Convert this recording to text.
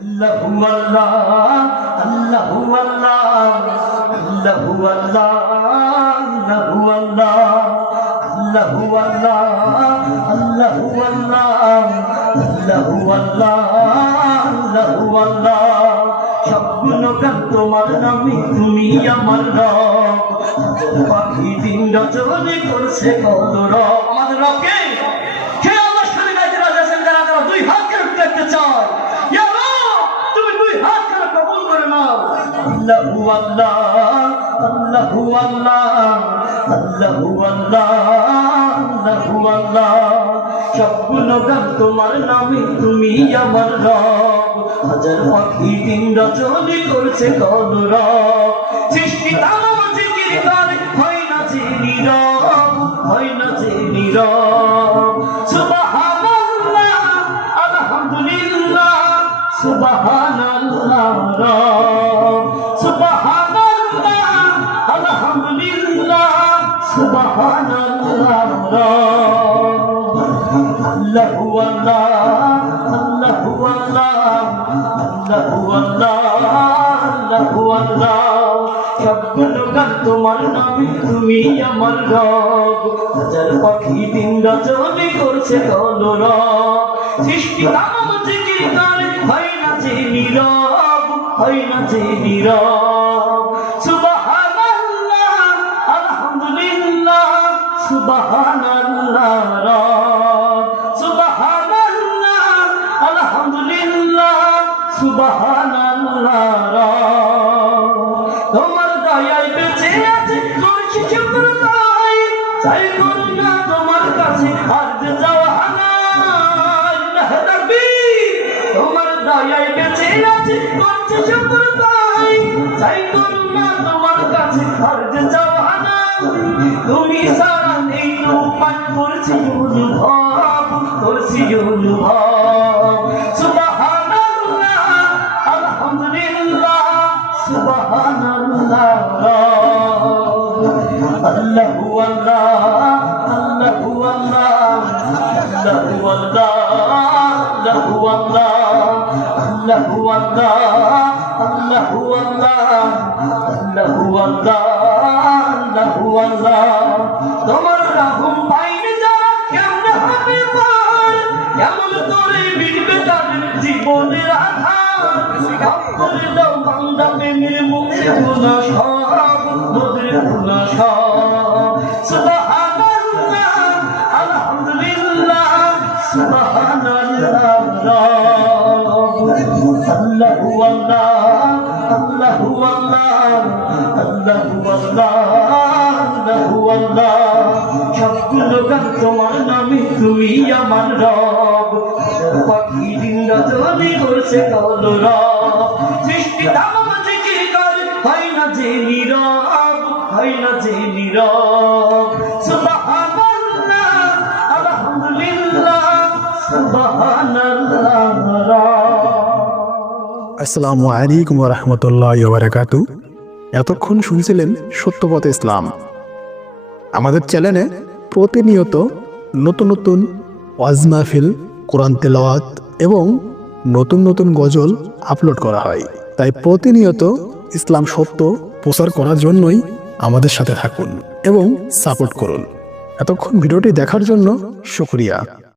আল্লাহু আল্লাহ আল্লাহু আল্লাহ আল্লাহু আল্লাহ আল্লাহু আল্লাহ আল্লাহু আল্লাহ আল্লাহু আল্লাহ আল্লাহু আল্লাহ আল্লাহু আল্লাহ সবগুলো গান তোমার নামে, তুমি আমার রব। পাখি দিন রচনা করছে কত রব। আমাদের রবকে কে আল্লাহ শুনে গাইতে রাজি আছেন? যারা যারা দুই হাত করে দেখতে চায়, ইয়া রব তুমি দুই হাত করে কবুল করে নাও। আল্লাহু আল্লাহ আল্লাহু আল্লাহ আল্লাহু আল্লাহ আল্লাহু আল্লাহ সবগুলো গান তোমার নামে, তুমি আমার রব। হাজার পাখি দিন রচনা করছে কত রব। সৃষ্টি তামাম জিকির করে, হয় না যে নীরব, হয় না যে নীরব। সুবহানাল্লাহ আলহামদুলিল্লাহ সুবহানাল্লাহ রব। সুবহানাল্লাহ আলহামদুলিল্লাহ সুবহানাল্লাহ রব। আল্লাহু আল্লাহ আল্লাহু আল্লাহ আল্লাহু আল্লাহ আল্লাহু আল্লাহ সবগুলো গান তোমার নামে, তুমি আমার রব। হাজার পাখি দিন রচনা করছে কলরব। সৃষ্টি তামাম জিকির করে, হয় না যে নীরব, হয় না যে নীরব। সুবহানাল্লাহ আলহামদুলিল্লাহ সুবহানাল্লাহ রব। সুবহানাল্লাহ আলহামদুলিল্লাহ সুবহানাল্লাহ রব। তোমার দয়ায় বেঁচে আছে করছি শুকর তাই, চাই করুণা তোমার কাছে আর যে যাওয়া নাই। তাকবীর। তোমার দয়ায় বেঁচে আছে করছি শুকর তাই, চাই করুণা তোমার কাছে আর যে যাওয়া নাই। তুমি সারা নেই তো উপায়, করছি অনুভব, করছি অনুভব। সুবহানাল্লাহ আলহামদুলিল্লাহ সুবহানাল্লাহ আল্লাহু আল্লাহ আল্লাহু আল্লাহ আল্লাহু আল্লাহ আল্লাহু আল্লাহ আল্লাহু আল্লাহ আল্লাহু আল্লাহ আল্লাহু আল্লাহ আল্লাহু আল্লাহ। তোমার রহম পাইনি যারা কেমনে হবে পার, কেমন করে মিটবে তাদের জীবনের আধার। করে দাও বান্দা প্রেমের মুখে গুনাহ সব, নদীর গুনাহ সব। সুবহানাল্লাহ আলহামদুলিল্লাহ সুবহানাল্লাহ আল্লাহু আল্লাহ আল্লাহু আল্লাহ আল্লাহু আল্লাহ আল্লাহু আল্লাহ সবগুলো গান তোমার নামে, তুমি আমার রব। পাখি দিন রচনা করছে কলরব। সৃষ্টি তামাম জিকির করে, হয় না যে নীরব, হয় না যে নীরব। সুবহানাল্লাহ আলহামদুলিল্লাহ সুবহানাল্লাহ। আসসালামু আলাইকুম ওয়া রাহমাতুল্লাহি ওয়া বারাকাতুহু। এতক্ষণ শুনছিলেন সত্যপথ ইসলাম। আমাদের চ্যানেলে প্রতিনিয়ত নতুন নতুন ওয়াজ মাহফিল, কোরআন তেলাওয়াত এবং নতুন নতুন গজল আপলোড করা হয়। তাই প্রতিনিয়ত ইসলাম সত্য প্রচার করার জন্যই আমাদের সাথে থাকুন এবং সাপোর্ট করুন। এতক্ষণ ভিডিওটি দেখার জন্য শুকরিয়া।